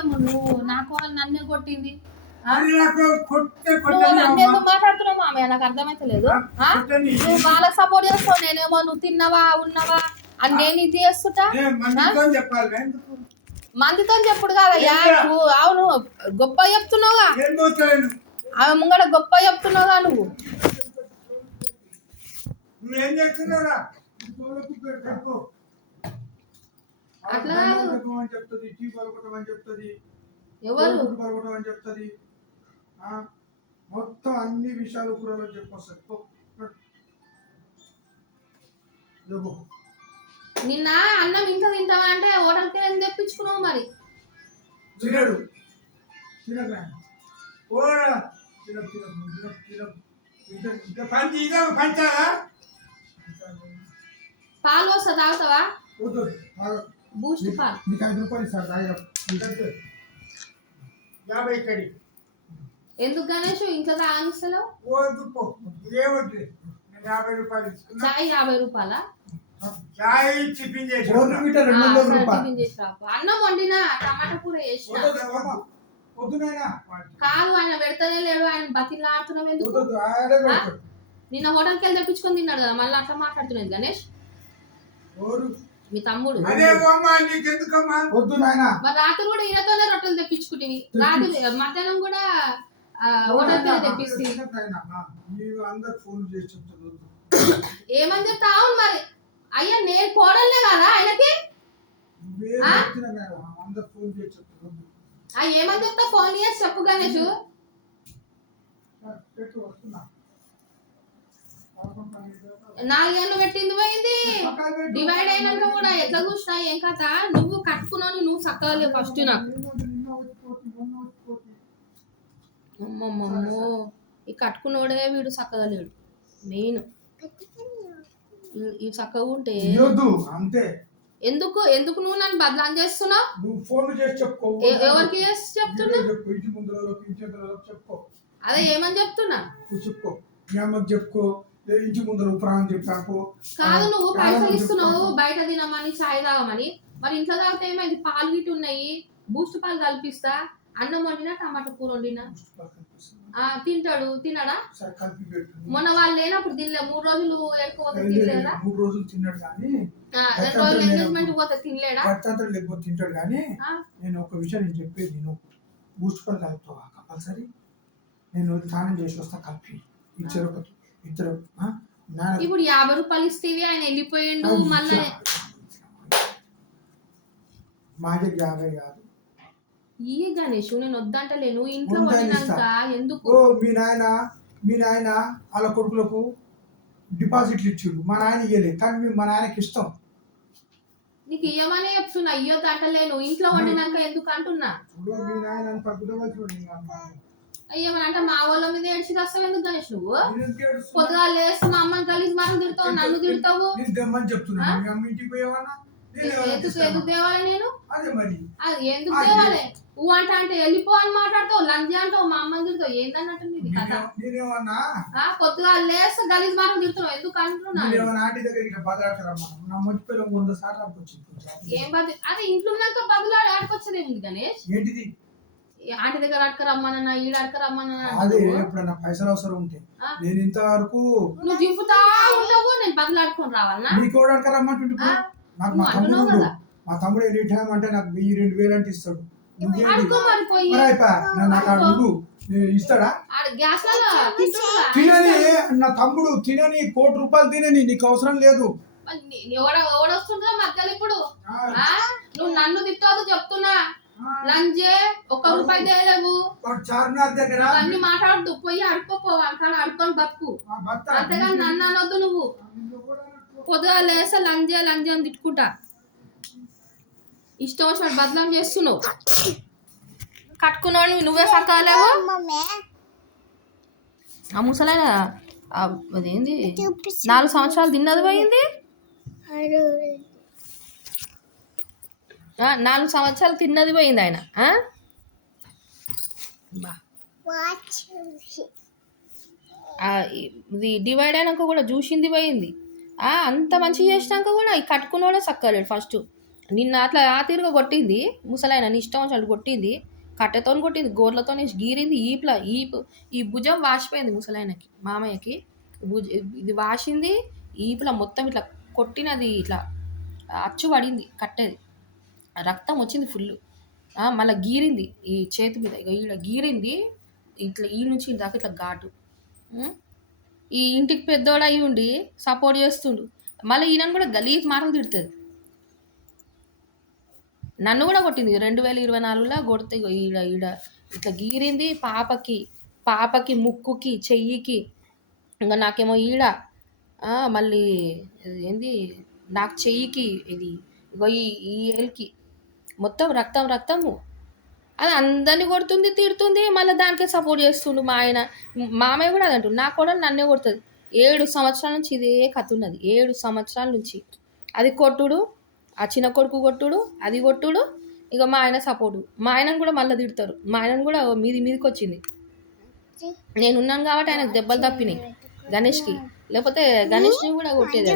ఏమో నువ్వు నాకు నన్నే కొట్టింది నువ్వు నన్ను ఎందుకు మాట్లాడుతున్నావు మామయ్య నాకు అర్థమైతలేదు నువ్వు వాళ్ళకి సపోర్ట్ చేస్తావు నేనేమో నువ్వు తిన్నావా ఉన్నావా అని నేను ఇది చేస్తుంటా మందితో చెప్పుడు కాదయ్యా నువ్వు అవును గొప్ప చెప్తున్నావుగా ఆమె ముంగడ గొప్ప చెప్తున్నావుగా నువ్వు అట్లా ఎవరు చెప్తుంది మొత్తం అన్ని విషయాలు కూరలో చెప్పొస్తారు. నిన్న అన్నం ఇంట్లో తింటావా అంటే హోటల్కి వెళ్ళి తెప్పించుకున్నావు మరి తినడు పాలు వస్తా తాగుతావా బూస్ట్ పాలు నీకు 5 రూపాయలు ఇస్తారు 50 కడి ఎందుకు గణేష్ ఇంట్లో తాగనిస్తలేవు 50 రూపాయలు చాయ్ 50 రూపాయలా టిఫిన్ చేసి అన్నం వండినా టమాటా కూర చేసిన కాదు ఆయన పెడతానే లేడు ఆయన బతిలా ఆడుతున్నావు ఎందుకు నిన్న హోటల్కి వెళ్ళి తెప్పించుకొని తిన్నాడు కదా మళ్ళీ అట్లా మాట్లాడుతున్నాడు గణేష్ మీ తమ్ముడు మరి రాత్రి కూడా ఈయనతోనే రొట్టెలు తెప్పించుకుంటేవి రాత్రి మధ్యాహ్నం కూడా హోటల్కి వెళ్ళి తెప్పిస్తే ఏమని చెప్తావు మరి అయ్యా నేను కోడలే కదా ఆయనకి ఏమని చెప్తా ఫోన్ చేసి చెప్పు గణేష్ నాలుగేళ్ళు పెట్టింది పోయింది డివైడ్ అయినాక కూడా ఎట్లా చూసినా ఏం కథ నువ్వు కట్టుకున్నావు నువ్వు చక్కగా ఫస్ట్ నాకు అమ్మమ్మమ్మో ఈ కట్టుకున్నోడే వీడు చక్కగా లేడు మెయిన్ ఈ చక్కగా ఉంటే అంతే ఎందుకు ఎందుకు నువ్వు నన్ను బదలాం చేస్తున్నావు ఎవరికి చేసి చెప్తున్నా అదే ఏమని చెప్తున్నా చెప్పుకో ఇంటి ముందర ఉపరాణం చెప్పాకు కాదు నువ్వు పైసలు ఇస్తున్నావు బయట తినమని చాయ్ తాగమని మరి ఇంట్లో తాగితే ఏమైంది పాలు గిట్టు ఉన్నాయి బూస్ట్ పాలు కల్పిస్తా అన్నం వండినా టమాటా కూర వండినా తింటాడు తినడా మొన్న వాళ్ళు లేనప్పుడు తినలే 3 రోజులు ఎడుకోపోతే తినలేదా 3 రోజులు తిన్నాడు కానీ 2 రోజులు ఎంగేజ్మెంట్ పోతే తినలేడా లేకపోతే తింటాడు కానీ నేను ఒక విషయం నేను చెప్పేది నేను బూస్ట్ పాలు కలుపుతావా కంపల్సరీ నేను స్నానం చేసి వస్తా కలిపి ఇద్దరు ఇప్పుడు 50 రూపాయలు ఇస్తేవి ఆయన వెళ్ళిపోయిండు మళ్ళీ మా దగ్గర 50 కాదు ఈ గణేష్ నేను వద్దంటలే నువ్వు ఇంట్లో వండినాక ఎందుకు మీ నాయన వాళ్ళ కొడుకులకు డిపాజిట్లు ఇచ్చిండు మా నాయన ఇయ్యలేదు కానీ మా నాయనకి ఇష్టం నీకు ఇయ్యమనే చెప్తున్నా ఇయ్యొద్దు అంటలే నువ్వు ఇంట్లో వండినాక ఎందుకు అంటున్నా అయ్యమని అంటే మా వాళ్ళ మీద ఏడ్చి వస్తావు ఎందుకు గణేష్ నువ్వు పొద్దుగా లేసి మా అమ్మని కలిసి మనం తిడతావు నన్ను తిడతావు ఎందుకు తేవాలి నేను అది ఎందుకు తేవాలి నువ్వు అంటే వెళ్ళిపో అని మాట్లాడతావు లంచ్ అంటావు మా అమ్మని తిడతావు ఏందన్నట్టు నీది కథ పొద్దుగా లేసి గలీజ్ మాటలు తిడుతున్నావు ఎందుకు అంటున్నాను ఏం బది అదే ఇంట్లో ఉన్నాక బదులాడి ఆడుకొచ్చేదేముంది గణేష్ ఆంటీ దగ్గర అడకరమ్మన్నా ఈడ అడకరమ్మన్నా ఎప్పుడన్నా పైసలు అవసరం ఉంటే నేను ఇంతవరకు నువ్వు దింపుతా ఉంటావు నేను బదులాడుకొని రావాలన్నా నీకు కూడా అడకరమ్మంటుంటే నాకు మా తమ్ముడు ఎనీ టైం అంటే నాకు 1000-2000 అంటే ఇస్తాడు ఇస్తాడా తినని నా తమ్ముడు తినని 1 కోటి రూపాయలు తినని నీకు అవసరం లేదు ఎవడొస్తుంటా మధ్యలో ఇప్పుడు నువ్వు నన్ను తిట్టవద్దు చెప్తున్నా లంజే 1 రూపాయి తేలేవు చార్మినార్ దగ్గర అన్ని మాట్లాడద్దు పోయి అడుక్కోపోవాలి కానీ అడుక్కొని బతుకు అంతేగాని నన్ను అనొద్దు నువ్వు పొద్దుగా లేసా లంజే లంజే అని తిట్టుకుంటా ఇష్టం వచ్చినట్టు బదలాం చేస్తున్నావు కట్టుకున్నావు నువ్వే సక్కలేవు ఆ ముసలైన అదేంది 4 సంవత్సరాలు తిన్నది పోయింది 4 సంవత్సరాలు తిన్నది పోయింది ఆయన ఇది డివైడ్ అయినాక కూడా చూసింది పోయింది అంత మంచిగా చేసినాక కూడా ఈ కట్టుకున్నాడే సక్కలేడు ఫస్ట్ నిన్న అట్లా ఆ తీరుగా కొట్టింది ముసలాయన, నీ ఇష్టం వచ్చినట్టు కొట్టింది, కట్టెతో కొట్టింది, గోర్లతో గీరింది, ఈ భుజం వాసిపోయింది ముసలాయనకి, మామయ్యకి ఇది వాసింది, ఈపుల మొత్తం ఇట్లా కొట్టినది, ఇట్లా అచ్చు పడింది కట్టేది, రక్తం వచ్చింది ఫుల్. మళ్ళీ గీరింది ఈ చేతి మీద, ఈడ గీరింది ఇట్లా, ఈ నుంచి దాకా ఇట్లా ఘాటు. ఈ ఇంటికి పెద్దోడు అయి ఉండి సపోర్ట్ చేస్తుండు, మళ్ళీ ఈయనను కూడా గలీజ్ మాటలు తిడుతుంది. నన్ను కూడా కొట్టింది 2024లో కొడితే, ఈడ ఈడ ఇట్లా గీరింది పాపకి ముక్కుకి చెయ్యికి, ఇంకా నాకేమో ఈడ మళ్ళీ ఏంది నాకు చెయ్యికి, ఇది ఇగో ఈ ఏలికి మొత్తం రక్తము. అది అందరినీ కొడుతుంది, తిడుతుంది, మళ్ళీ దానికే సపోర్ట్ చేస్తుండు మా ఆయన. మామయ్య కూడా అదంటు, నా కూడా నన్నే కొడుతుంది. 7 సంవత్సరాల నుంచి ఇదే కథ ఉన్నది, 7 సంవత్సరాల నుంచి. అది కొట్టుడు, ఆ చిన్న కొడుకు కొట్టుడు, అది కొట్టుడు, ఇక మా ఆయన సపోర్టు. మా ఆయనను కూడా మళ్ళీ తిడతారు, మా ఆయనను కూడా మీదికి వచ్చింది. నేనున్నాను కాబట్టి ఆయనకు దెబ్బలు తప్పినాయి గణేష్కి, లేకపోతే గణేష్ని కూడా కొట్టేది.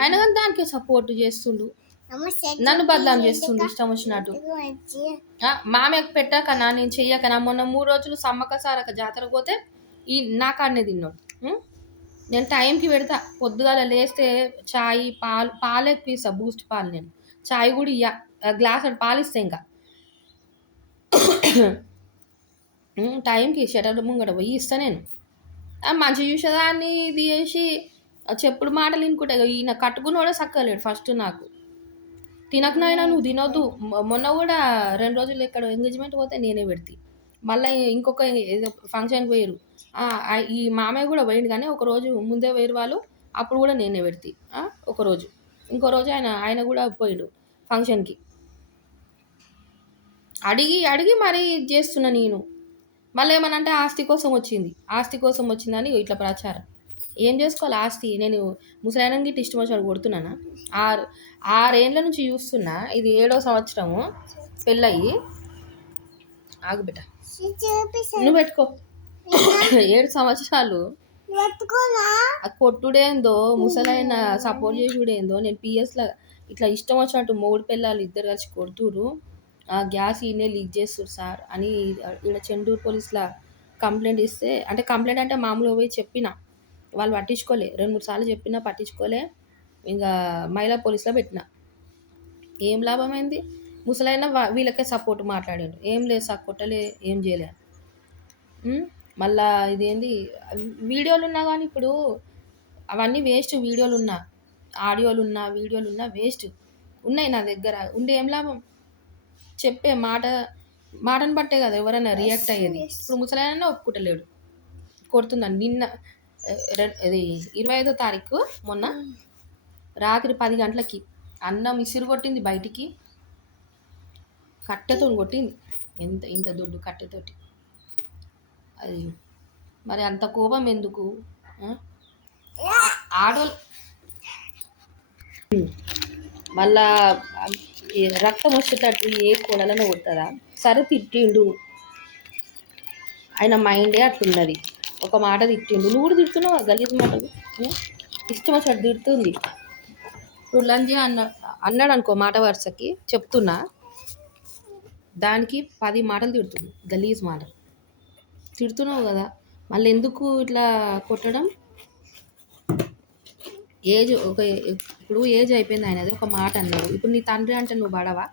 ఆయన కానీ దానికే సపోర్ట్ చేస్తుండు, నన్ను బదలాం చేస్తుండు ఇష్టం వచ్చినట్టు. మామయ్యకు పెట్టాకనా, నేను చెయ్యకనా, మొన్న 3 రోజులు సమ్మక్క సారక్క జాతరకు పోతే ఈ నా కాడనే తిన్నాడు. నేను టైంకి పెడతా, పొద్దుగాల లేస్తే చాయ్ పాలే పీసా, బూస్ట్ పాలు. నేను చాయ్ కూడా ఇయ్య, గ్లాస్ పాలు ఇస్తే ఇంకా టైంకి షటర్ ముంగట పోయి ఇస్తా నేను. మంచి చూసేదాన్ని ఇది చేసి చెప్పుడు మాటలు వినుకుంటా. ఈయన కట్టుకున్నోడే సక్కలేడు ఫస్ట్, నాకు తినకనైనా నువ్వు తినొద్దు. మొన్న కూడా 2 రోజులు ఇక్కడ ఎంగేజ్మెంట్ పోతే నేనే పెడితే, మళ్ళీ ఇంకొక ఏదో ఫంక్షన్కి పోయారు, ఈ మామయ్య కూడా పోయిండు, కానీ ఒకరోజు ముందే వేరు వాళ్ళు, అప్పుడు కూడా నేనే పెడితే ఒకరోజు. ఇంకో రోజు ఆయన కూడా పోయాడు ఫంక్షన్కి. అడిగి మరీ చేస్తున్నా నేను. మళ్ళీ ఏమనంటే ఆస్తి కోసం వచ్చిందని ఇట్లా ప్రచారం. ఏం చేసుకోవాలి ఆస్తి? నేను ముసలాయనకి ఇష్టం వచ్చినట్టు కొడుతున్నానా? 6 ఏళ్ళ నుంచి చూస్తున్నా, ఇది 7వ సంవత్సరము పెళ్ళయి. ఆగుబిట్ట నువ్వు పెట్టుకో. 7 సంవత్సరాలు కొట్టుడేందో, ముసలైన సపోర్ట్ చేసుడేందో. నేను పిఎస్లో ఇట్లా ఇష్టం వచ్చినట్టు మూడు పిల్లలు ఇద్దరు కలిసి కొడుతురు, గ్యాస్ ఈయనే లీక్ చేస్తారు సార్ అని ఇక్కడ చెండూరు పోలీసుల కంప్లైంట్ ఇస్తే, అంటే కంప్లైంట్ అంటే మామూలుగా పోయి చెప్పిన, వాళ్ళు పట్టించుకోలే. 2-3 సార్లు చెప్పినా పట్టించుకోలే. ఇంకా మహిళా పోలీసులో పెట్టిన. ఏం లాభమైంది? ముసలైన వీళ్ళకే సపోర్ట్ మాట్లాడాడు. ఏం లేదు సార్, కొట్టలే, ఏం చేయలే. మళ్ళా ఇదేంది వీడియోలు ఉన్నా కానీ ఇప్పుడు అవన్నీ వేస్ట్. వీడియోలు ఉన్నా, ఆడియోలు ఉన్నా, వీడియోలు ఉన్నా వేస్ట్. ఉన్నాయి నా దగ్గర, ఉండే ఏం లాభం? చెప్పే మాటను బట్టే కదా ఎవరైనా రియాక్ట్ అయ్యేది. ఇప్పుడు ముసలైన ఒప్పుకుంటలేడు, కొడుతుందని. నిన్న ఇది 25వ తారీఖు మొన్న రాత్రి 10 గంటలకి అన్నం ఇసురు కొట్టింది బయటికి, కట్టెతో కొట్టింది, ఇంత దొడ్డు కట్టెతోటి. అది మరి అంత కోపం ఎందుకు? ఆడోళ్ళు మళ్ళా రక్తం వచ్చేటట్టు ఏ కోడలను కొట్టదా? సరే తిట్టిండు, ఆయన మైండే అట్లున్నది. ఒక మాట తిట్టిండు, నువ్వు కూడా తిడుతున్నావు గలీజ్ మాటలు, ఇష్టం వచ్చినట్టు తిడుతుంది. ఇప్పుడు లంజి అన్నాడు అనుకో, మాట వరుసకి చెప్తున్నా, దానికి 10 మాటలు తిడుతుంది, గలీజ్ మాటలు తిడుతున్నావు కదా. మళ్ళీ ఎందుకు ఇట్లా కొట్టడం? ఇప్పుడు ఏజ్ అయిపోయింది ఆయనది. ఒక మాట అన్నాడు, ఇప్పుడు నీ తండ్రి అంటే నువ్వు పడవా?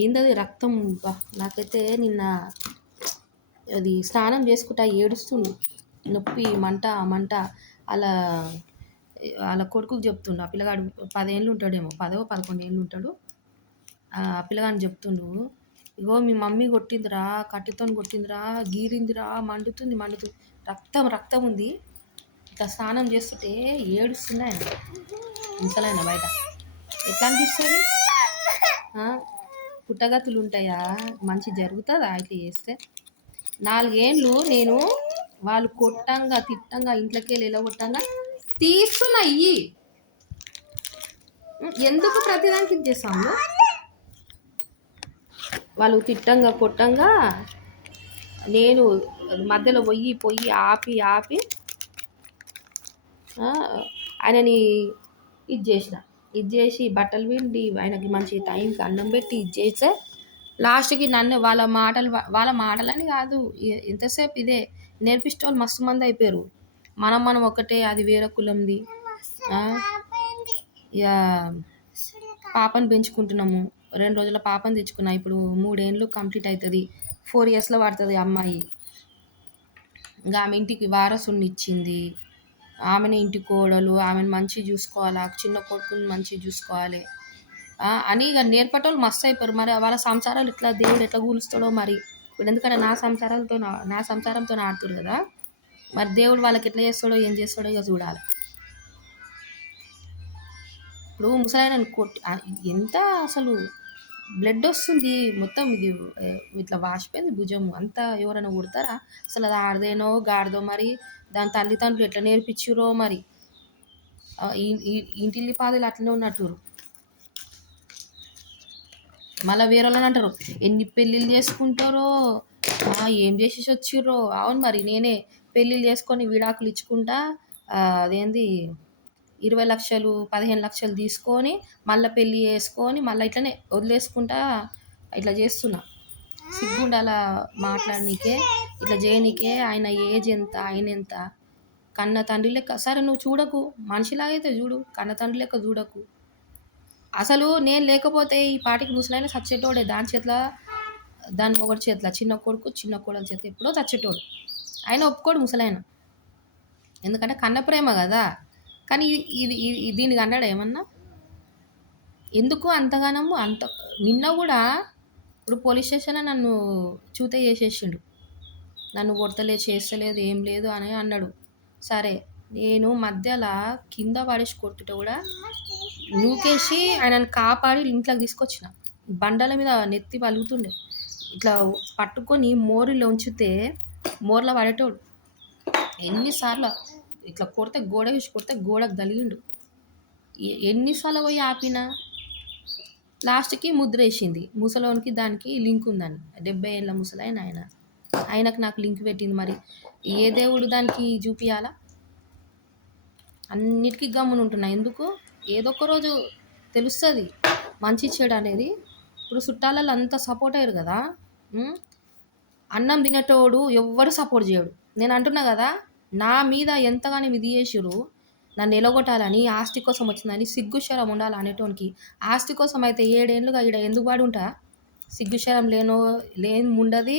ఏందది రక్తం? నాకైతే నిన్న అది స్నానం చేసుకుంటా ఏడుస్తుండు, నొప్పి, మంట. అలా కొడుకుకి చెప్తుండు, ఆ పిల్లగాడు 10 ఏళ్ళు ఉంటాడేమో, 10-11 ఏళ్ళు ఉంటాడు. ఆ పిల్లగాడిని చెప్తుండు, ఇగో మీ మమ్మీ కొట్టిందిరా, కట్టెతో కొట్టిందిరా, గీరిందిరా, మండుతుంది, రక్తం ఉంది. ఇట్లా స్నానం చేస్తుంటే ఏడుస్తున్నాయి ముసలైన బయట. ఎట్లా అనిపిస్తుంది? పుట్టగతులు ఉంటాయా? మంచి జరుగుతుందా ఇట్లా చేస్తే? 4 ఏళ్ళు నేను వాళ్ళు కొట్టంగా తిట్టంగా ఇంట్లోకి వెళ్ళి ఎలా కొట్టంగా తీస్తున్నాయి. ఎందుకు ప్రతిదానికి ఇది చేస్తాము? వాళ్ళు తిట్టంగా కొట్టంగా నేను మధ్యలో పోయి ఆపి ఆయనని ఇది చేసిన. ఇది చేసి బట్టలు పిండి ఆయనకి మంచి టైంకి అన్నం పెట్టి ఇది చేస్తే లాస్ట్‌కి నన్ను వాళ్ళ మాటలని కాదు. ఎంతసేపు ఇదే నేర్పించేటోళ్ళు మస్తు మంది అయిపోయారు. మనం ఒకటే అది వేరే కులంది. ఆ! ఇక పాపని పెంచుకుంటున్నాము. 2 రోజుల పాపని తెచ్చుకున్నా. ఇప్పుడు 3 ఏండ్లు కంప్లీట్ అవుతుంది. 4 ఇయర్స్‌లో పడుతుంది అమ్మాయి. ఇంకా ఆమె ఇంటికి వారసునిచ్చింది. ఆమెనే ఇంటి కోడలు. ఆమెను మంచిగా చూసుకోవాలా. చిన్న కొడుకుని మంచిగా చూసుకోవాలి. అని ఇక నేర్పేటోళ్ళు మస్తు అయిపోయారు. మరి వాళ్ళ సంసారాలు ఇట్లా దేవుడు ఎట్లా కూలుస్తాడో మరి. ఇప్పుడు ఎందుకంటే నా సంసారంతో ఆడుతురు కదా. మరి దేవుడు వాళ్ళకి ఎట్లా చేస్తాడో ఏం చేస్తాడో ఇక చూడాలి. ఇప్పుడు ముసలాయనని ఎంత అసలు బ్లడ్ వస్తుంది మొత్తం. ఇది ఇట్లా వాసిపోయింది భుజం అంతా. ఎవరైనా కొడతారా అసలు? అది ఆడదేనో గాడిదో మరి. దాని తల్లిదండ్రులు ఎట్లా నేర్పించురో మరి. ఇంటిల్లి పాదులు అట్లనే ఉన్నట్టురు. మళ్ళీ వేరే వాళ్ళని అంటారు ఎన్ని పెళ్ళిళ్ళు చేసుకుంటారో, ఏం చేసేసి వచ్చిర్రో. అవును మరి, నేనే పెళ్ళిళ్ళు చేసుకొని విడాకులు ఇచ్చుకుంటా అదేంది 20 లక్షలు 15 లక్షలు తీసుకొని మళ్ళీ పెళ్ళి చేసుకొని మళ్ళీ ఇట్లనే వదిలేసుకుంటా ఇట్లా చేస్తున్నా. సిగ్గుండాల మాట్లాడనీకే, ఇట్లా చేయనీకే. ఆయన ఏజ్ ఎంత, ఆయన ఎంత. కన్న తండ్రి లెక్క. సరే నువ్వు చూడకు, మనిషిలాగైతే చూడు, కన్న తండ్రి లెక్క చూడకు. అసలు నేను లేకపోతే ఈ పాటికి ముసలైన చచ్చేటోడే. దాని మొగటి చేతిలో చిన్న కొడుకు చిన్న కోడల చేతి ఎప్పుడో చచ్చేటోడు. ఆయన ఒప్పుకోడు ముసలైన, ఎందుకంటే కన్న ప్రేమ కదా. కానీ దీనికి అన్నాడు ఏమన్నా? ఎందుకు అంతగానము అంత? నిన్న కూడా ఇప్పుడు పోలీస్ స్టేషన్లో నన్ను చూతే చేసేసిండు. నన్ను కొడతలేదు, చేస్తలేదు, ఏం లేదు అని అన్నాడు. సరే, నేను మధ్యలో కింద పడేసి కొట్టుట కూడా నూకేసి ఆయనను కాపాడి ఇంట్లోకి తీసుకొచ్చిన. బండల మీద నెత్తి పలుగుతుండే. ఇట్లా పట్టుకొని మోరిలో ఉంచితే మోర్లో పడేటోడు. ఎన్నిసార్లు ఇట్లా కొడితే గోడ వేసి కొడితే గోడకు తలిగిండు. ఎన్నిసార్లు పోయి ఆపినా లాస్ట్కి ముద్ర వేసింది. ముసలోనికి దానికి లింక్ ఉందని. 70 ఏళ్ళ ముసలైన ఆయనకు నాకు లింక్ పెట్టింది. మరి ఏ దేవుడు దానికి చూపియాలా? అన్నిటికీ గమ్మున ఉంటున్నా. ఎందుకు? ఏదో ఒక రోజు తెలుస్తుంది మంచి చెడు అనేది. ఇప్పుడు చుట్టాలలో అంతా సపోర్ట్ అయ్యారు కదా. అన్నం తినేటోడు ఎవ్వరు సపోర్ట్ చేయడు. నేను అంటున్నా కదా, నా మీద ఎంతగానో విధి చేసిరు. నన్ను ఎలగొట్టాలని, ఆస్తి కోసం వచ్చిందని సిగ్గుశరం ఉండాలి అనేటోనికి. ఆస్తి కోసం అయితే 7 ఏళ్ళుగా ఈడ ఎందుకు వాడు ఉంటా? సిగ్గుశరం లేని ఉండది,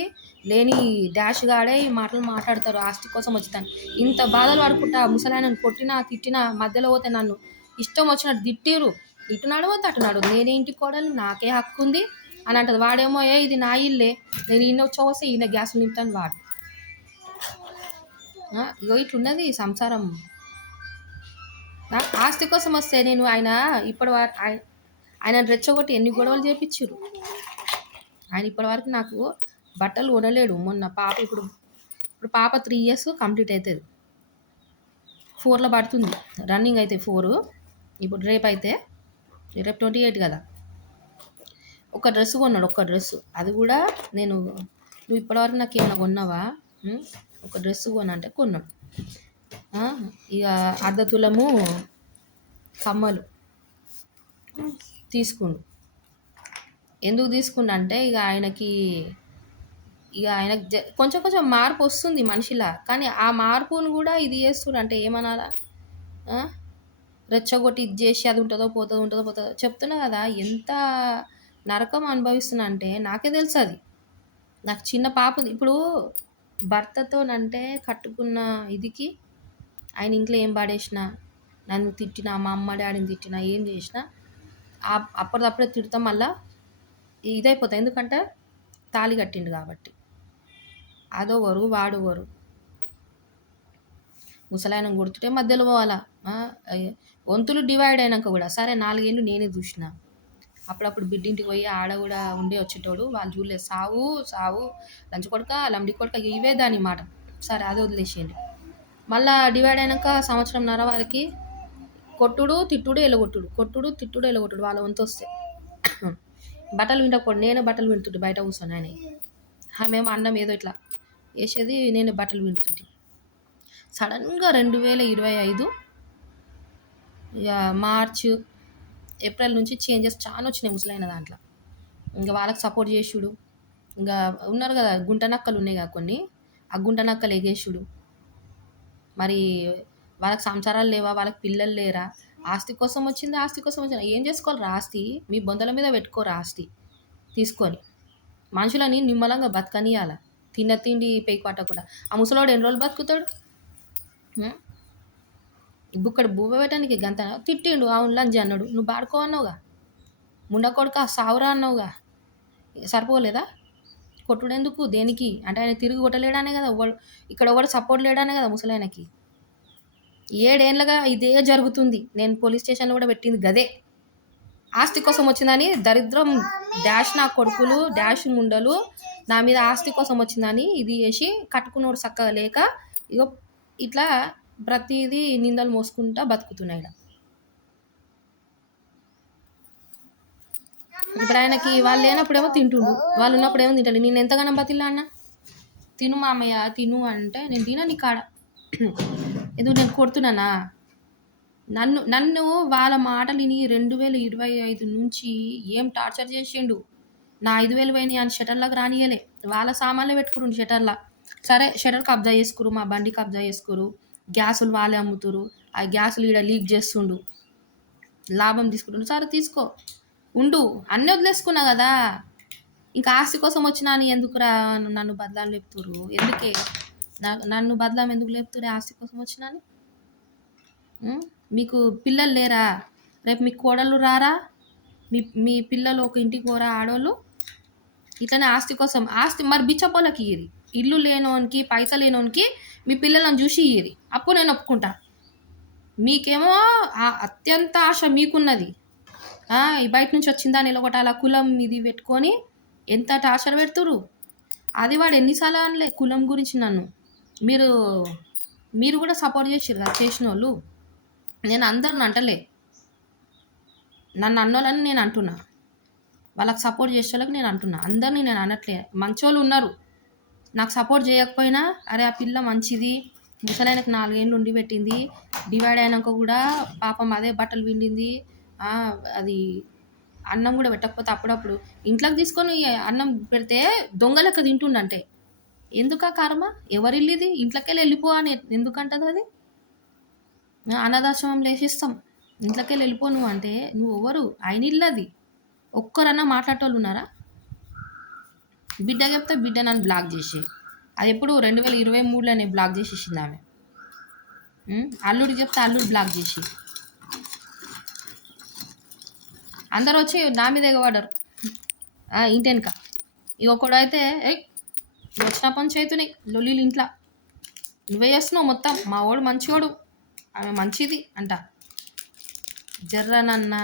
లేని డాష్ గాడే ఈ మాటలు మాట్లాడతారు. ఆస్తి కోసం వచ్చిందని ఇంత బాధలు పడుకుంటా ముసలాయనను కొట్టినా తిట్టినా మధ్యలో పోతే నన్ను ఇష్టం వచ్చినట్టు తిట్టిరు. ఇటు నడవద్దు అటు నడవద్దు, నేనే ఇంటి కోడలు, నాకే హక్కు ఉంది అని అంటది. వాడేమో ఇది నా ఇల్లే, నేను ఈయన వచ్చి ఈయన గ్యాస్ నింపుతాను వాడు. ఇగో ఇట్లున్నది సంసారం. నాకు ఆస్తి కోసం వస్తే నేను ఆయన రెచ్చగొట్టి ఎన్ని గొడవలు చేపించారు. ఆయన ఇప్పటి వరకు నాకు బట్టలు కొనలేడు. మొన్న పాప ఇప్పుడు పాప 3 ఇయర్స్ కంప్లీట్ అవుతుంది. 4లో పడుతుంది. రన్నింగ్ అయితే 4. ఇప్పుడు రేపు 28 కదా. ఒక డ్రెస్ కొన్నాడు, ఒక్క డ్రెస్సు. అది కూడా నువ్వు ఇప్పటివరకు నాకు ఏమైనా కొన్నావా? ఒక డ్రెస్ కొనంటే కొన్నాడు. ఇక 1/2 తులము కమ్మలు తీసుకుండు. ఎందుకు తీసుకుండు అంటే ఇక ఆయనకు కొంచెం మార్పు వస్తుంది మనిషిలా. కానీ ఆ మార్పును కూడా ఇది చేస్తుడు అంటే ఏమనాలా? రెచ్చగొట్టి ఇది చేసి అది ఉంటుందో పోతుందో చెప్తున్నా కదా. ఎంత నరకం అనుభవిస్తున్నా అంటే నాకే తెలుసు. అది నాకు చిన్న పాప ఉంది. ఇప్పుడు భర్తతోనంటే కట్టుకున్న ఇదికి ఆయన ఇంట్లో ఏం పాడేసినా, నన్ను తిట్టినా, మా అమ్మ డాడీని తిట్టినా, ఏం చేసినా అప్పటిదప్పుడే తిడతాం. మళ్ళా ఇదైపోతాయి. ఎందుకంటే తాళి కట్టిండు కాబట్టి. అదోవరు వాడోవరు. ముసలాయన కొడుతుంటే మధ్యలో పోవాలా? వంతులు డివైడ్ అయినాక కూడా సరే 4 ఏళ్ళు నేనే చూసిన. అప్పుడప్పుడు బిడ్డింటికి పోయి ఆడ కూడా ఉండి వచ్చేటోడు. వాళ్ళు చూడలేదు. సావు లంచ్ కొడక లంబడి కొడక ఇవే దాని మాట. సరే అది వదిలేసేయండి. మళ్ళీ డివైడ్ అయినాక 1.5 సంవత్సరం వారికి కొట్టుడు తిట్టుడు ఎలగొట్టుడు వాళ్ళ వంతు వస్తే. బట్టలు వింటకూడదు. నేనే బట్టలు వింటుంటే బయట కూర్చొని. ఆమెమో అన్నం ఏదో ఇట్లా వేసేది, నేను బట్టలు వింటుంటే. సడన్గా 2025 ఇక మార్చ్ ఏప్రిల్ నుంచి చేంజెస్ చాలా వచ్చినాయి ముసలైన దాంట్లో. ఇంకా వాళ్ళకి సపోర్ట్ చేసుడు, ఇంకా ఉన్నారు కదా గుంట నక్కలు ఉన్నాయి కదా కొన్ని, ఆ గుంట నక్కలు ఎగేసుడు. మరి వాళ్ళకి సంసారాలు లేవా, వాళ్ళకి పిల్లలు లేరా? ఆస్తి కోసం వచ్చింది, ఆస్తి కోసం వచ్చింది. ఏం చేసుకోవాలిరా ఆస్తి? మీ బొందల మీద పెట్టుకోరా ఆస్తి తీసుకొని. మనుషులని నిమ్మలంగా బతకనియాల, తిన్న తిండి పేకి పట్టకుండా. ఆ ముసలోడు ఎన్ని రోజులు బతుకుతాడు? బుక్కడ బువ్వ పెట్టడానికి గంత తిట్టిండు, అవును లంజి అన్నాడు, నువ్వు బాడుకో అన్నావుగా, ముండ కొడుక సావురా అన్నావుగా, సరిపోలేదా? కొట్టుడెందుకు దేనికి అంటే ఆయన తిరిగి కొట్టలేడానే కదా, ఇక్కడ ఒకటి సపోర్ట్ లేడానే కదా ముసలాయనకి. 7 ఏళ్ళగా ఇదే జరుగుతుంది. నేను పోలీస్ స్టేషన్లో కూడా పెట్టింది గదే. ఆస్తి కోసం వచ్చిందని దరిద్రం డాష్ నా కొడుకులు డాష్ ముండలు నా మీద ఆస్తి కోసం వచ్చిందని ఇది చేసి కట్టుకున్నోడు చక్కగా లేక ఇగో ఇట్లా ప్రతిదీ నిందలు మోసుకుంటా బతుకుతున్నాయి. ఇప్పుడు ఆయనకి వాళ్ళు లేనప్పుడేమో తింటుండు, వాళ్ళు ఉన్నప్పుడేమో తింటాడు. నేను ఎంతగానో బతిల్లా అన్న, తిను మామయ్య తిను అంటే నేను తినా నీ కాడ ఎందుకు నేను కొడుతున్నానా? నన్ను వాళ్ళ మాటలు విని 2025 నుంచి ఏం టార్చర్ చేసిండు. నా 5,000 పోయినాయి అని షటర్లకు రానియలే, వాళ్ళ సామాన్లు పెట్టుకురు షటర్లా. సరే షటర్ కబ్జా చేసుకురు, మా బండి కబ్జా చేసుకురు, గ్యాసులు వాళ్ళే అమ్ముతురు, ఆ గ్యాసులు ఈడ లీక్ చేస్తుండు, లాభం తీసుకుంటుండు. సరే తీసుకో ఉండు, అన్నీ వదిలేసుకున్నా కదా, ఇంకా ఆస్తి కోసం వచ్చినా అని ఎందుకురా నన్ను బదలాం లేపుతురు? ఎందుకే నన్ను బదలాం ఎందుకు లేపుతురే ఆస్తి కోసం వచ్చినా అని? మీకు పిల్లలు లేరా? రేపు మీ కోడళ్ళు రారా? మీ పిల్లలు ఒక ఇంటికి పోరా ఆడవాళ్ళు? ఇట్లనే ఆస్తి కోసం ఆస్తి మరి బిచ్చపోలకి ఇయ్యి, ఇల్లు లేనోనికి పైస లేనోనికి మీ పిల్లలను చూసి ఇయ్యి, అప్పుడు నేను ఒప్పుకుంటా. మీకేమో అత్యంత ఆశ మీకున్నది, ఈ బయట నుంచి వచ్చిందా నిలగొట్టాల కులం ఇది పెట్టుకొని ఎంత టార్చర్ పెడుతురు. అది వాడు ఎన్నిసార్లు అనలే కులం గురించి నన్ను. మీరు కూడా సపోర్ట్ చేసిరు కదా చేసిన వాళ్ళు. నేను అందరిని అంటలే, నన్ను అన్నోళ్ళని నేను అంటున్నా, వాళ్ళకి సపోర్ట్ చేసే వాళ్ళకి నేను అంటున్నా, అందరినీ నేను అనట్లే. మంచోళ్ళు ఉన్నారు నాకు సపోర్ట్ చేయకపోయినా, అరే ఆ పిల్ల మంచిది, ముసలైనకి 4 ఏళ్ళు ఉండి పెట్టింది, డివైడ్ అయినాక కూడా పాపం అదే బట్టలు పిండింది, అది అన్నం కూడా పెట్టకపోతే అప్పుడప్పుడు ఇంట్లోకి తీసుకొని అన్నం పెడితే దొంగలెక్క తింటుండంటే ఎందుకా కర్మ? ఎవరిల్లు ఇది? ఇంట్లోకెళ్ళి వెళ్ళిపో అని ఎందుకంటది అది? అనాథాశ్రమం లేచిస్తాం, ఇంట్లోకెళ్ళి వెళ్ళిపో నువ్వు అంటే నువ్వు ఎవరు? ఆయన ఇల్లు అది. ఒక్కరన్నా మాట్లాడేటోళ్ళు ఉన్నారా? బిడ్డ చెప్తే బిడ్డ నన్ను బ్లాక్ చేసి, అది ఎప్పుడు 2023లోనే బ్లాక్ చేసేసింది ఆమె. అల్లుడు చెప్తే అల్లుడు బ్లాక్ చేసి, అందరు వచ్చి నా మీద ఎగబడ్డారు ఇంటెనక. ఒకడు అయితే వచ్చిన పని చేతుని లొల్లీలు ఇంట్లో, నువ్వే చేస్తున్నావు మొత్తం, మా వాడు మంచివాడు ఆమె మంచిది అంట. జర్రనన్న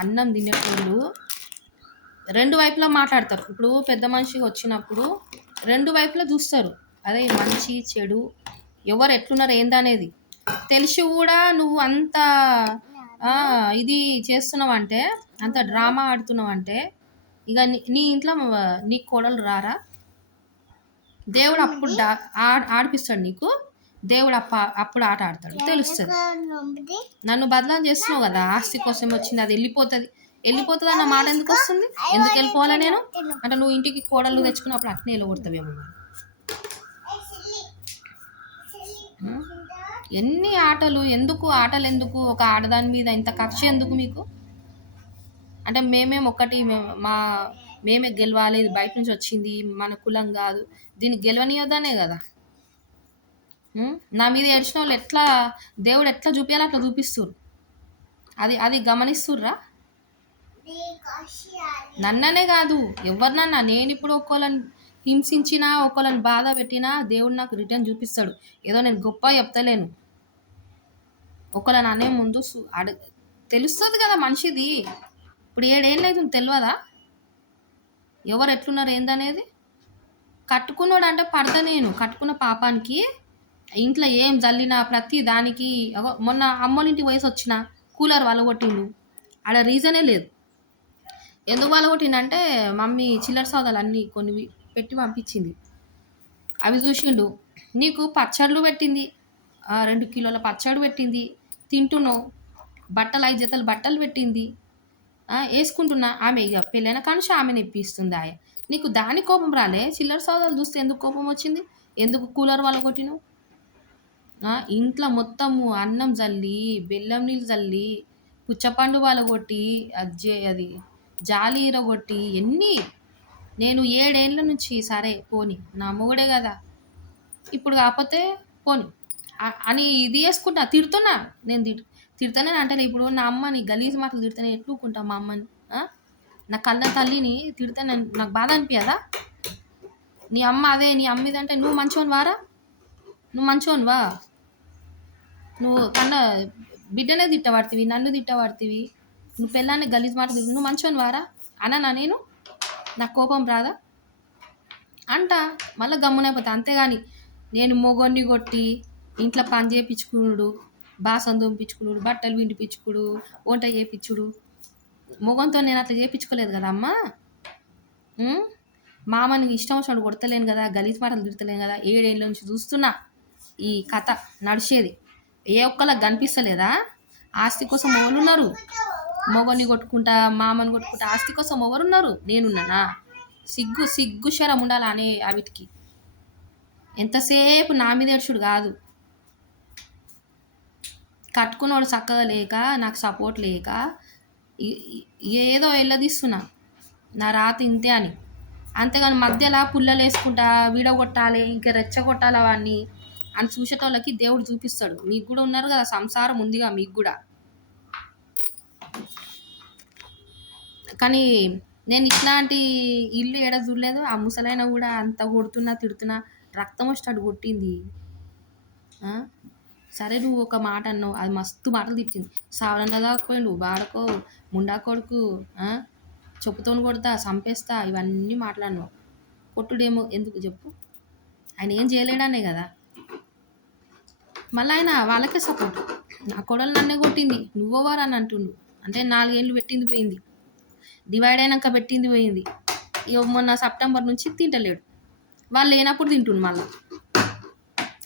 అన్నం తినేటోళ్ళు 2 వైపులా మాట్లాడతారు. ఇప్పుడు పెద్ద మనిషి వచ్చినప్పుడు 2 వైపులా చూస్తారు, అదే మంచి చెడు ఎవరు ఎట్లున్నారు ఏందనేది తెలిసి కూడా నువ్వు అంత ఇది చేస్తున్నావు అంటే, అంత డ్రామా ఆడుతున్నావు అంటే, ఇక నీ ఇంట్లో నీ కోడలు రారా? దేవుడు అప్పుడు ఆడిపిస్తాడు నీకు, దేవుడు అప్పుడు ఆట ఆడతాడు, తెలుస్తుంది. నన్ను బదలాం చేస్తున్నావు కదా, ఆస్తి కోసం వచ్చింది, అది వెళ్ళిపోతుంది అన్న మాట ఎందుకు వస్తుంది? ఎందుకు వెళ్ళిపోవాలా నేను అంటే, నువ్వు ఇంటికి కోడలు తెచ్చుకున్నప్పుడు అట్నే వెళ్ళగొడతావేమో. ఎన్ని ఆటలు ఎందుకు? ఒక ఆడదాని మీద ఇంత కక్ష ఎందుకు మీకు? అంటే మేమే గెలవాలి, ఇది బయట నుంచి వచ్చింది, మన కులం కాదు, దీన్ని గెలవనియొద్దనే కదా. నా మీద ఏడ్చిన వాళ్ళు దేవుడు ఎట్లా చూపించాలో అట్లా చూపిస్తుర్రు, అది గమనిస్తుర్రా? నన్ననే కాదు ఎవరినన్నా, నేను ఇప్పుడు ఒకళ్ళని హింసించినా ఒకళ్ళని బాధ పెట్టినా దేవుడు నాకు రిటర్న్ చూపిస్తాడు. ఏదో నేను గొప్ప చెప్తలేను, ఒకళ్ళని అనే ముందు తెలుస్తుంది కదా మనిషిది. ఇప్పుడు 7 ఏళ్ళు అవుతుంది, తెలియదా ఎవరు ఎట్లున్నారు ఏందనేది? కట్టుకున్నాడు అంటే పడతా, నేను కట్టుకున్న పాపానికి ఇంట్లో ఏం జల్లినా ప్రతి దానికి. మొన్న అమ్మోళ్ళింటికి వయసు వచ్చిన కూలర్ వలగొట్టిండు, ఆడ రీజనే లేదు. ఎందుకు వలగొట్టిండంటే మమ్మీ చిల్లర సౌదాలు అన్నీ కొన్ని పెట్టి పంపించింది, అవి చూసిండు. నీకు పచ్చళ్ళు పెట్టింది, 2 కిలోల పచ్చడి పెట్టింది, తింటున్నావు, బట్టలు 5 జతలు బట్టలు పెట్టింది. వేసుకుంటున్నా. ఆమె ఇక పెళ్ళైన కానుంచి ఆమెను ఇప్పిస్తుంది ఆయ. నీకు దాని కోపం రాలే? చిల్లర సౌదాలు చూస్తే ఎందుకు కోపం వచ్చింది? ఎందుకు కూలర్ వాళ్ళ కొట్టినావు? ఇంట్లో మొత్తము అన్నం జల్లి, బెల్లం నీళ్ళు జల్లి, పుచ్చపండు వాళ్ళగొట్టి, అది జాలి ఇరగొట్టి ఎన్ని నేను 7 ఏళ్ళ నుంచి సరే పోని నా మొగుడే కదా ఇప్పుడు కాకపోతే పోని అని ఇది చేసుకుంటా తిడుతున్నా. నేను తిడతానే అంటే ఇప్పుడు నా అమ్మని గలీజ్ మాటలు తిడితేనే ఎట్లుకుంటా మా అమ్మని? నా కళ్ళ తల్లిని తిడితేనే నాకు బాధ అనిపించదా? నీ అమ్మ అదే నీ అమ్మిదంటే నువ్వు మంచోని వారా? నువ్వు మంచోని వా? నువ్వు కన్నా బిడ్డనే తిట్టబడుతుంది, నన్ను తిట్టబడుతుంది, నువ్వు పిల్లాన్ని గలీజ్ మాట తిట్టి నువ్వు మంచోని వారా అన్నా నేను? నాకు కోపం రాదా అంట మళ్ళీ గమ్మునైపోతా. అంతేగాని నేను మొగొన్ని కొట్టి ఇంట్లో పని చేయించుకున్నాడు, బాసం దొంపించుకున్నాడు, బట్టలు విండిపించుకుడు, వంట చేయించుడు, మొగంతో నేను అట్లా చేయించుకోలేదు కదా అమ్మ. మామని ఇష్టం వచ్చినట్టు కొడతలేను కదా, గలీజ్ మాటలు తిడతలేను కదా. 7 ఏళ్ళ నుంచి చూస్తున్నా ఈ కథ నడిచేది. ఏ ఒక్కళ్ళకి కనిపిస్తలేదా? ఆస్తి కోసం ఎవరున్నారు? మొగని కొట్టుకుంటా, మామని కొట్టుకుంటా ఆస్తి కోసం ఎవరున్నారు? నేనున్నానా? సిగ్గు శరం ఉండాలి అనే అవిటికి. ఎంతసేపు నా మీద ఏడ్చుడు కాదు. కట్టుకున్నవాడు చక్కగా లేక, నాకు సపోర్ట్ లేక ఏదో వెళ్ళదీస్తున్నా నా రాత ఇంతే అని. అంతేగాని మధ్యలో పుల్లలు వేసుకుంటా వీడగొట్టాలి, ఇంకా రెచ్చగొట్టాలి అవన్నీ అని చూసేటోళ్ళకి దేవుడు చూపిస్తాడు. మీకు కూడా ఉన్నారు కదా, సంసారం ఉందిగా మీకు కూడా. కానీ నేను ఇట్లాంటి ఇల్లు ఏడ చూడలేదు. ఆ ముసలైన కూడా అంత కొడుతున్నా తిడుతున్నా రక్తం వచ్చాడు కొట్టింది. సరే నువ్వు ఒక మాట అన్నావు, అది మస్తు మాటలు తిట్టింది. సావరన్న దాకపోయిండు, వాడుకో ముండా కొడుకు, చెప్పుతోని కొడతా, చంపేస్తా, ఇవన్నీ మాట్లాడినావు. కొట్టుడేమో ఎందుకు చెప్పు? ఆయన ఏం చేయలేడానే కదా. మళ్ళీ ఆయన వాళ్ళకే సపోర్ట్. నా కొడలు నన్నే కొట్టింది, నువ్వెవరు అని అంటుండు. అంటే 4 ఏళ్ళు పెట్టింది పోయింది, డివైడ్ అయినాక పెట్టింది పోయింది. ఇక మొన్న సెప్టెంబర్ నుంచి తింటలేడు. వాళ్ళు లేనప్పుడు తింటుండు. మళ్ళీ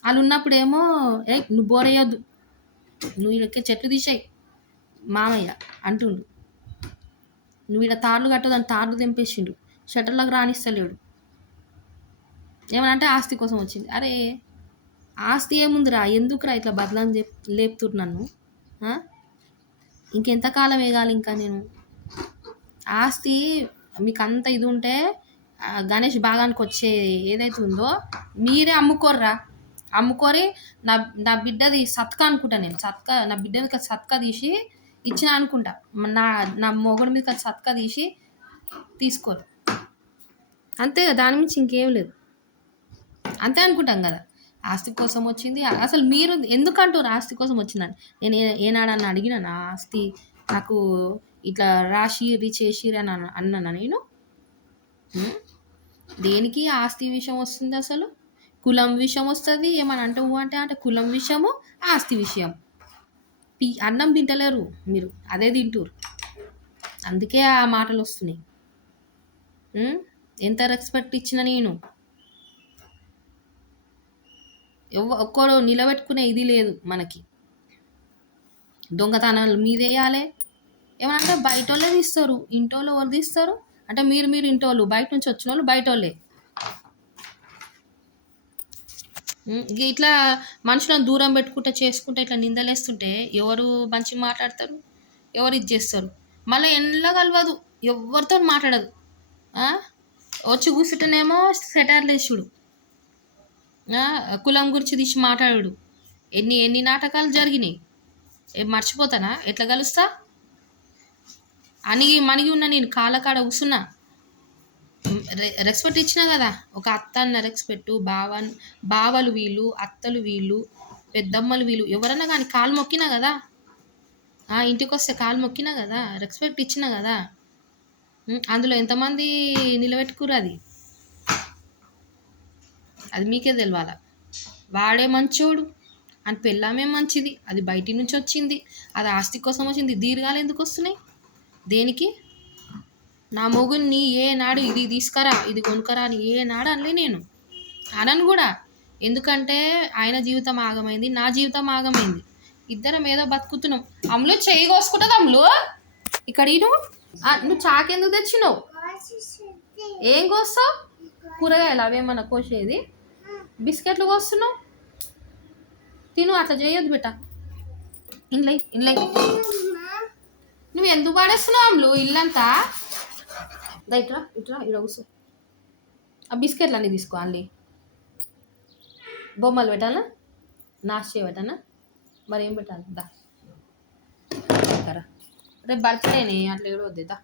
వాళ్ళు ఉన్నప్పుడేమో నువ్వు బోరేయొద్దు, నువ్వు ఇక్కడికి చెట్లు తీసేయి మామయ్య అంటుండు. నువ్వు ఇక్కడ తార్లు కట్టదని తార్లు తెంపేసిండు, షట్టర్లకు రానిస్తలేడు. ఏమనంటే ఆస్తి కోసం వచ్చింది. అరే ఆస్తి ఏముందిరా, ఎందుకురా ఇట్లా బదలని లేపుతురు నన్ను? ఇంకెంతకాలం వేగాలి ఇంకా నేను? ఆస్తి మీకు అంత ఇది ఉంటే గణేష్ భాగానికి వచ్చే ఏదైతే ఉందో మీరే అమ్ముకోరి. నా బిడ్డది సత్కా అనుకుంటా, నేను సత్కా, నా బిడ్డ మీద సత్కా తీసి ఇచ్చిన అనుకుంటా. నా మొగుడి మీద సత్కా తీసి తీసుకోరు. అంతే కదా, దాని మించి ఇంకేం లేదు. అంతే అనుకుంటాం కదా. ఆస్తి కోసం వచ్చింది. అసలు మీరు ఎందుకంటారు ఆస్తి కోసం వచ్చిందని? నేను ఏనాడన్నా అడిగినా నా ఆస్తి నాకు ఇట్లా రాసిరి చేసిరి అని అన్నానా నేను? దేనికి ఆస్తి విషయం వస్తుంది? అసలు కులం విషయం వస్తుంది. ఏమని అంటావు అంటే కులం విషయము, ఆస్తి విషయం. అన్నం తింటలేరు మీరు, అదే తింటారు. అందుకే ఆ మాటలు వస్తున్నాయి. ఎంత రెస్పెక్ట్ ఇచ్చిన నేను, ఒక్కడు నిలబెట్టుకునే ఇది లేదు మనకి. దొంగతనాలు మీదేయాలి. ఏమనంటే బయట వాళ్ళే తీస్తారు, ఇంటోళ్ళు ఎవరు తీస్తారు అంటే మీరు ఇంటోళ్ళు, బయట నుంచి వచ్చిన వాళ్ళు బయట వాళ్ళే. ఇట్లా మనుషులను దూరం పెట్టుకుంటా చేసుకుంటా ఇట్లా నిందలేస్తుంటే ఎవరు మంచి మాట్లాడతారు, ఎవరు ఇది చేస్తారు? మళ్ళీ ఎండ్ల కలవదు, ఎవరితో మాట్లాడదు. వచ్చి కూర్చుంటేనేమో సెటర్లు వేసుడు, కులం గురించి తీసి మాట్లాడు. ఎన్ని నాటకాలు జరిగినాయి మర్చిపోతానా? ఎట్లా కలుస్తా? మణిగి ఉన్నా నేను కాళ్ళకాడ కూర్చున్నా, రెస్పెక్ట్ ఇచ్చినా కదా. ఒక అత్త అన్న రెస్పెక్ట్, బావలు వీళ్ళు, అత్తలు వీళ్ళు, పెద్దమ్మలు వీళ్ళు, ఎవరన్నా కానీ కాలు మొక్కినా కదా. ఇంటికి వస్తే కాలు మొక్కినా కదా, రెస్పెక్ట్ ఇచ్చినా కదా. అందులో ఎంతమంది నిలబెట్టుకురు? అది మీకే తెలవాల. వాడే మంచోడు అని పెళ్ళామే మంచిది, అది బయటి నుంచి వచ్చింది, అది ఆస్తి కోసం వచ్చింది. దీర్ఘాలు ఎందుకు వస్తున్నాయి? దేనికి? నా మొగుడిని ఏనాడు ఇది తీసుకురా, ఇది కొనుక్కరా అని ఏనాడు అనలే నేను, అనను కూడా. ఎందుకంటే ఆయన జీవితం ఆగమైంది, నా జీవితం ఆగమైంది. ఇద్దరం ఏదో బతుకుతున్నాం. అమ్ములు చెయ్యి కోసుకుంటుంది. అమ్ములు ఇక్కడ నువ్వు చాకెందుకు తెచ్చినావు? ఏం కోస్తావు? కూరగాయలు అవేమన్నా కోసేది? బిస్కెట్లు కోస్తున్నావు? తిను, అట్లా చేయొద్దు బిడ్డ. ఇండ్లై నువ్వు ఎందుకు పాడేస్తున్నావు అమ్ములు ఇల్లంతా? ఇట్రా ఇక్కడ కూర్చో. ఆ బిస్కెట్లు అన్నీ తీసుకో. అల్లి బొమ్మలు పెట్టాలా? నాశ పెట్టానా? మరి ఏం పెట్టాలి? దా రేపు బర్త్డేనే, అట్లా ఏడో వద్దా?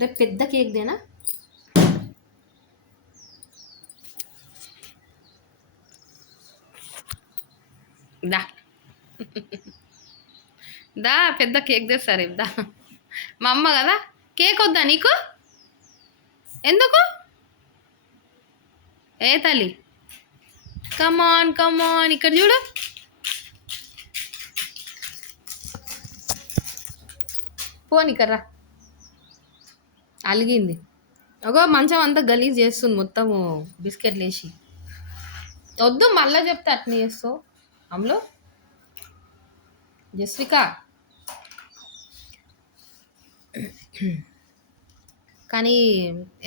రేపు పెద్ద కేక్ దేనా? దా దా పెద్ద కేక్ తెస్తా రేపు. దా మా అమ్మ కదా. కేక్ వద్దా నీకు? ఎందుకు? ఏ తల్లి, కమాన్ ఇక్కడ చూడు. పోనీ కర్రా, అలిగింది. ఒక మంచం అంతా గలీజ్ చేస్తుంది మొత్తము బిస్కెట్లు వేసి. వద్దు, మళ్ళీ చెప్తే అట్నే చేస్తావు అమ్ములు. జస్విక, కానీ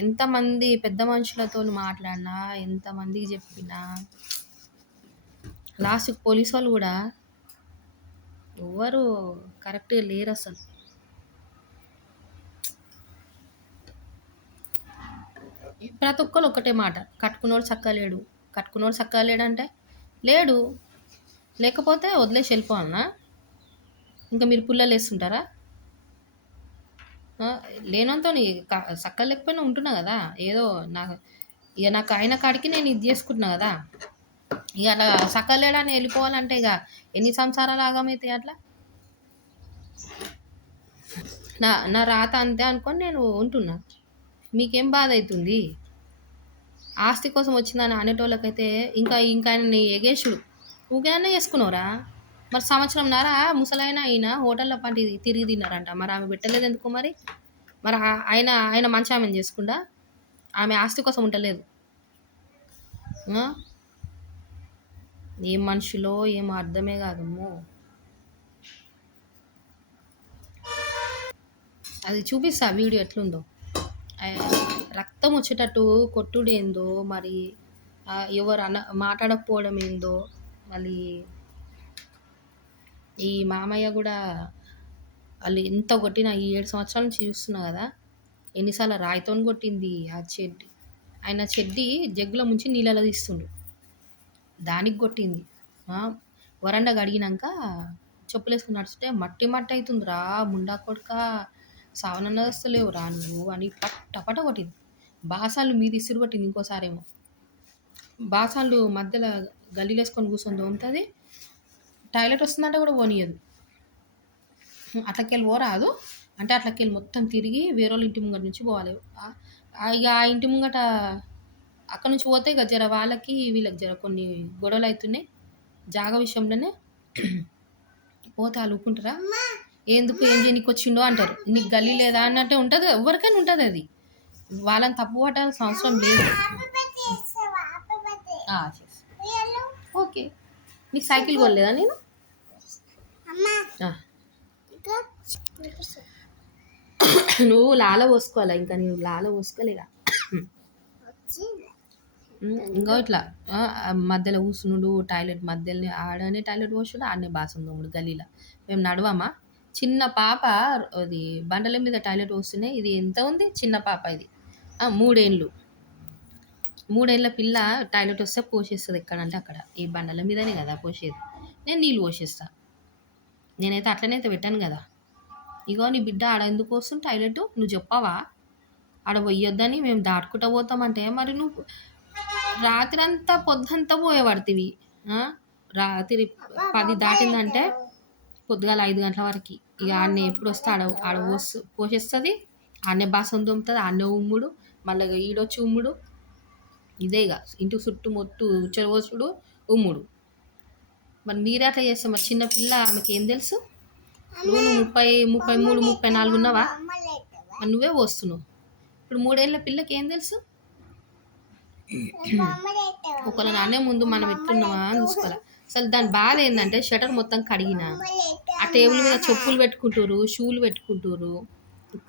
ఎంతమంది పెద్ద మనుషులతో మాట్లాడినా, ఎంతమందికి చెప్పినా, లాస్ట్కి పోలీసు వాళ్ళు కూడా ఎవరు కరెక్ట్గా లేరు అసలు. ప్రతి ఒక్కరు ఒకటే మాట, కట్టుకున్నోడు చక్కగా లేడు అంటే లేడు, లేకపోతే వదిలేసి వెళ్ళిపోవాలన్నా? ఇంకా మీరు పుల్లలు వేస్తుంటారా? లేనంతో చక్కగా లేకపోయినా ఉంటున్నా కదా, ఏదో నాకు అయిన కాడికి నేను ఇది చేసుకుంటున్నా కదా. ఇక అలా చక్కగా లేడని వెళ్ళిపోవాలంటే ఇక ఎన్ని సంసారాలు ఆగమైతాయి అట్లా. నా రాత అంతే అనుకొని నేను ఉంటున్నా. మీకేం బాధ అవుతుంది? ఆస్తి కోసం వచ్చిందని అనేటోళ్ళకైతే ఇంకా ఆయన ఎగేసుడు ఊకేనా వేసుకున్నారా? మరి సంవత్సరంన్నర ముసలైన అయినా హోటల్లో పంటి తిరిగి తిన్నారంట. మరి ఆమె పెట్టలేదు ఎందుకు? మరి ఆయన మంచి ఆమెను చేసుకుండా ఆమె ఆస్తి కోసం ఉండలేదు. ఏం మనుషులో ఏమో అర్థమే కాదమ్మో. అది చూపిస్తా వీడియో ఎట్లుందో. రక్తం వచ్చేటట్టు కొట్టుడు ఏందో, మరి ఎవరు మాట్లాడకపోవడం ఏందో. మళ్ళీ ఈ మామయ్య కూడా వాళ్ళు ఎంత కొట్టినా, ఈ 7 సంవత్సరాల నుంచి చూస్తున్నా కదా, ఎన్నిసార్లు రాయితో కొట్టింది ఆ చెడ్డి. ఆయన చెడ్డి జగ్గులో ముంచి నీళ్ళలో తీస్తుండు, దానికి కొట్టింది. వరండా గడిగినాక చెప్పులు వేసుకుని నడిచితే మట్టి అవుతుంది రా ముండా కొడుక, సావనన్న వస్తలేవు రా నువ్వు అని పట్ట కొట్టింది. బాసాలు మీది ఇసురు కొట్టింది. ఇంకోసారేమో బాసాలు మధ్యలో గల్లీలు వేసుకొని కూర్చొని దోముతుంది. టాయిలెట్ వస్తుందంటే కూడా పోనీయదు. అట్లకెళ్ళి పోరాదు అంటే అట్లకెళ్ళి మొత్తం తిరిగి వేరే వాళ్ళ ఇంటి ముంగట నుంచి పోవాలి. ఇక ఆ ఇంటి ముంగట అక్కడ నుంచి పోతే ఇక జర వాళ్ళకి వీళ్ళకి జర కొన్ని గొడవలు అవుతున్నాయి జాగా విషయంలోనే. పోతే వాళ్ళు ఊరుకుంటారా? ఎందుకు ఏం చేయనీకి వచ్చిండో అంటారు. నీకు గల్లీ లేదా అన్నట్టే ఉంటుంది, ఎవరికైనా ఉంటుంది అది. వాళ్ళని తప్పు పట్టాల్సిన అవసరం లేదు. ఓకే, నీకు సైకిల్ కొనలేదా నేను? నువ్వు లాల పోసుకోవాలా? ఇంకా నేను లాల పోసుకోలేదా? ఇంకా ఇట్లా మధ్యలో కూర్చునుడు, టాయిలెట్ మధ్యలోనే ఆడనే టాయిలెట్ పోసుడు, ఆడనే బాసం తోముడు గల్లీలో. మేము నడవమా? చిన్న పాప అది బండల మీద టాయిలెట్ పోస్తున్నాయి. ఇది ఎంత ఉంది? చిన్న పాప ఇది 3 ఏళ్ళు. 3 ఏళ్ళ పిల్ల టాయిలెట్ వస్తే పోసేస్తుంది. ఎక్కడంటే అక్కడ ఈ బండల మీదనే కదా పోసేది. నేను నీళ్ళు పోసేస్తా. నేనైతే అట్లనైతే పెట్టాను కదా. ఇగో నీ బిడ్డ ఆడ ఎందుకు వస్తుంది టాయిలెట్, నువ్వు చెప్పవా? ఆడ పోయొద్దని మేము దాటుకుంటూ పోతామంటే మరి నువ్వు రాత్రి అంతా పొద్దంతా పోయేవాడుతుంది. రాత్రి 10 దాటిందంటే పొద్దుగాల 5 గంటల వరకు ఇక ఆడనే ఎప్పుడు వస్తే ఆడ పోసేస్తుంది. ఆడనే బాసం తోముతుంది, ఆడనే ఉమ్ముడు, మళ్ళీ ఈడొచ్చి ఉమ్ముడు. ఇదే ఇక ఇంటి చుట్టూ మొట్టు చెరవసుడు ఉమ్ముడు. మరి మీరే అట్లా చేస్తాం. మరి చిన్నపిల్ల ఆమెకి ఏం తెలుసు? నువ్వు 33, 34 ఉన్నావా? మరి నువ్వే పోస్తున్నావు. ఇప్పుడు 3 ఏళ్ళ పిల్లకి ఏం తెలుసు? ఒకళ్ళ నాన్నే ముందు మనం ఎట్లున్నామా అని చూసుకోవాలి. అసలు దాని బాధ ఏంటంటే షటర్ మొత్తం కడిగిన ఆ టేబుల్ మీద చెప్పులు పెట్టుకుంటారు, షూలు పెట్టుకుంటారు.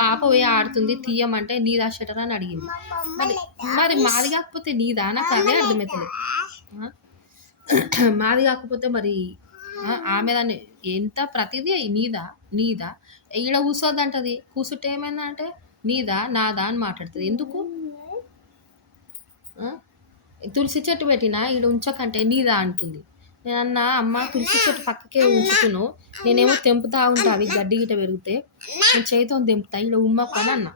పాప పోయి ఆడుతుంది, తీయమంటే నీదా షటర్ అని అడిగింది. మరి మరి మాది కాకపోతే నీదా? నాకు అదే అర్థమవుతుంది. మాది కాకపోతే మరి ఆమె దాన్ని ఎంత ప్రతిదీ నీదా నీదా ఈడ కూర్చోద్దంటది. కూర్చుంటే ఏమైందంటే నీదా నాదా అని మాట్లాడుతుంది. ఎందుకు? తులసి చెట్టు పెట్టినా ఈడ ఉంచకంటే నీదా అంటుంది. నేను అన్నా, అమ్మ తులసి చెట్టు పక్కకే ఉంచుతును, నేనేమో తెంపుతా ఉంటా, అవి గడ్డి గిట్ట పెరిగితే నేను చేతితో తెంపుతా, ఈడ ఉమ్మకు అని అన్నా.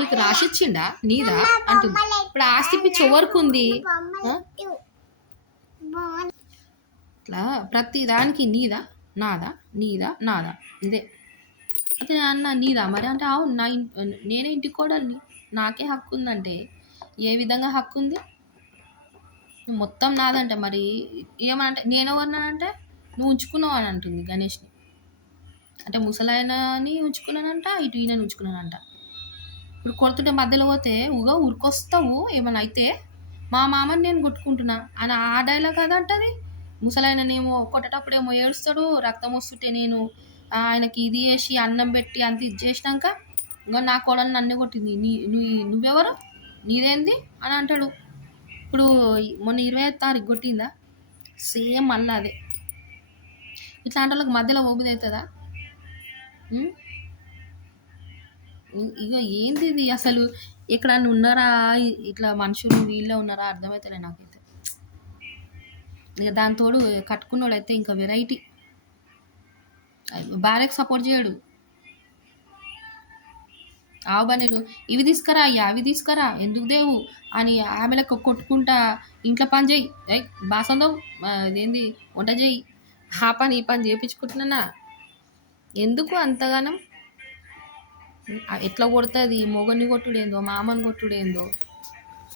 నీకు రాసిచ్చిండా నీదా అంటుంది. ఇప్పుడు ఆస్తి పిచ్చి ఎవరికి ఉంది? ఇట్లా ప్రతి దానికి నీదా నాదా నీదా నాదా ఇదే. అయితే అన్న నీదా మరి అంటే అవును నేనే ఇంటి కోడల్ని, నాకే హక్కు ఉందంటే ఏ విధంగా హక్కు ఉంది? మొత్తం నాదంటే మరి ఏమంటే నేను ఎవరినంటే నువ్వు ఉంచుకున్నావు అని అంటుంది గణేష్ని. అంటే ముసలాయనని ఉంచుకున్నానంట, ఇటు ఈయనని ఉంచుకున్నానంట. ఇప్పుడు కొడుతుంటే మధ్యలో పోతే ఉరికొస్తావు ఏమైనా అయితే, మా మామని నేను కొట్టుకుంటున్నా అని ఆ డైలాగ్ అదంటది. ముసలాయననేమో కొట్టేటప్పుడేమో ఏడుస్తాడు, రక్తం వస్తుంటే నేను ఆయనకి ఇది చేసి అన్నం పెట్టి అంత ఇది చేసినాక ఇంకా నా కోడలు నన్ను కొట్టింది, నువ్వెవరు నీదేంది అని అంటాడు. ఇప్పుడు మొన్న 25వ తారీఖు కొట్టిందా? సేమ్ మళ్ళీ అదే. ఇట్లాంటి వాళ్ళకి మధ్యలో ఓపిక అవుతుందా? ఇక ఏంది ఇది అసలు? ఎక్కడన్నా ఉన్నారా ఇట్లా మనుషులు వీళ్ళే ఉన్నారా అర్థమవుతలే నాకైతే. ఇక దాంతోడు కట్టుకున్నాడు అయితే ఇంకా వెరైటీ. భార్యకు సపోర్ట్ చేయడు. ఆవుబా నేను ఇవి తీసుకురా అయ్యా అవి తీసుకురా ఎందుకు దేవు అని ఆమెలకు కొట్టుకుంటా ఇంట్లో పని చేయి, బాసందవు అదేంది వంట చేయి, ఆ పని ఈ పని చేయించుకుంటున్నా. ఎందుకు అంతగానం? ఎట్లా కొడుతుంది? మొగని కొట్టుడేందో, మామని కొట్టుడేందో.